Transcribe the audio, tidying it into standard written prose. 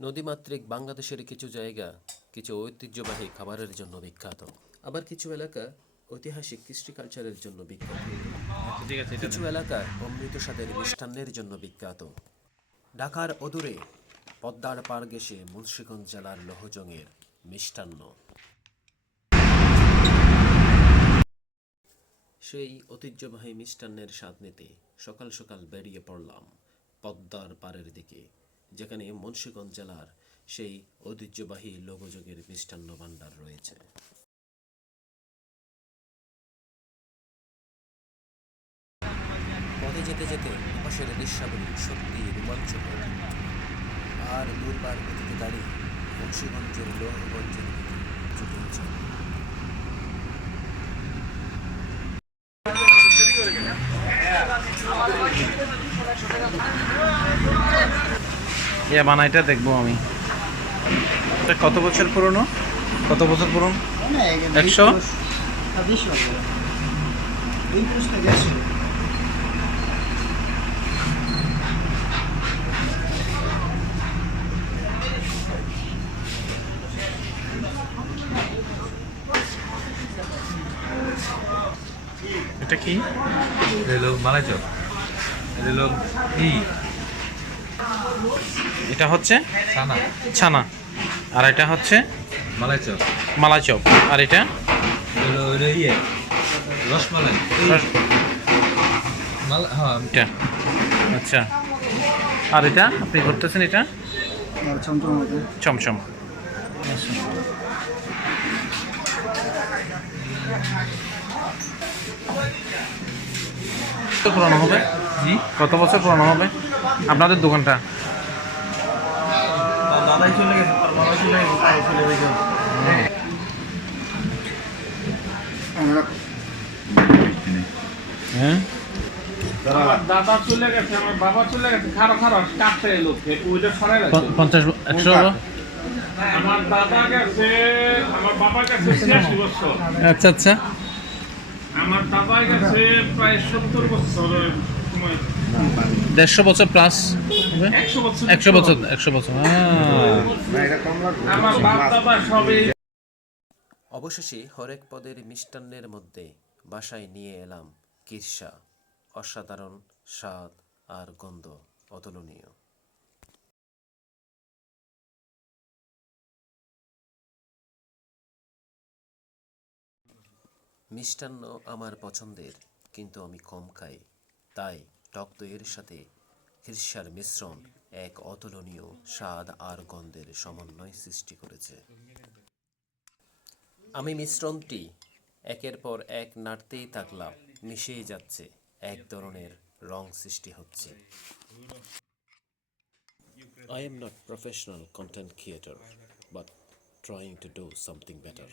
নদীমাতৃক বাংলাদেশের কিছু জায়গা কিছু ঐতিহ্যবাহী খাবারের জন্য বিখ্যাত, আবার কিছু এলাকা ঐতিহাসিক কৃষ্টি কালচারের জন্য বিখ্যাত। আচ্ছা ঠিক আছে, এটা কিছু দেন। এলাকা অমৃত স্বাদের মিষ্টান্নের জন্য বিখ্যাত। ঢাকার অদূরে পদ্মার পার ঘেঁষে মুন্সিগঞ্জ জেলার লোহজংয়ের মিষ্টান্ন, সেই ঐতিহ্যবাহী মিষ্টান্নের স্বাদ নিতে সকাল সকাল বেরিয়ে পড়লাম পদ্মার পাড়ের দিকে, যেখানে মুন্সিগঞ্জ জেলার সেই ঐতিহ্যবাহী লোহজংয়ের মিষ্টান্ন ভাণ্ডার রয়েছে। পথে যেতে যেতে আকাশের দৃশ্যাবলী সত্যি রোমাঞ্চকর, আর দূরবার গতিতে দাঁড়িয়ে মুন্সিগঞ্জের লোহগঞ্জের দিকে ছুটে চল। ইয়া বানাইটা দেখবো আমি। এটা কত বছর পুরনো? কত বছর পুরনো? 100? এটা কি? এটা মালাই চপ, এটা কি এটা হচ্ছে ছানা ছানা, আর এটা হচ্ছে মালাই চপ, মালাই চপ, আর এটা এটা ইয়ে রসমালাই হ্যাঁ। এটা আচ্ছা, আর এটা আপনি করতেছেন এটা চমচম। আচ্ছা, কত পুরানো হবে? জি, কত বছর পুরানো হবে আপনাদের দোকানটা? দাদাই চলে গেছে, বাবাই চলে গেছে। হ্যাঁ, আমার দাদা চলে গেছে, আমার বাবা চলে গেছে, খারো খারো কাটতে এলো ওইটা সরাই রাখছে। 50 100। আমার দাদা গেছে, আমার বাবা গেছে 86 বছর, আচ্ছা আচ্ছা, আমার দাদা গেছে প্রায় 70 বছর সময়, 150 বছর প্লাস হবে। 100 বছর 100 বছর, 100 বছর। আমার বাপ দাদা সবই। অবশেষে হরেক পদের মিষ্টান্নের মধ্যে বাসায় নিয়ে এলাম কিরসা, অসাধারণ স্বাদ আর গন্ধ অতুলনীয়। মিষ্টান্ন আমার পছন্দের, কিন্তু আমি কম খাই, তাই টক দইয়ের সাথে কিরসার মিশ্রণ এক অতুলনীয় স্বাদ আর গন্ধের সমন্বয় সৃষ্টি করেছে। আমি মিশ্রণটি একের পর এক নাড়তেই থাকলাম, মিশেই যাচ্ছে, এক ধরনের রং সৃষ্টি হচ্ছে। I am not professional content creator, but trying to do something better.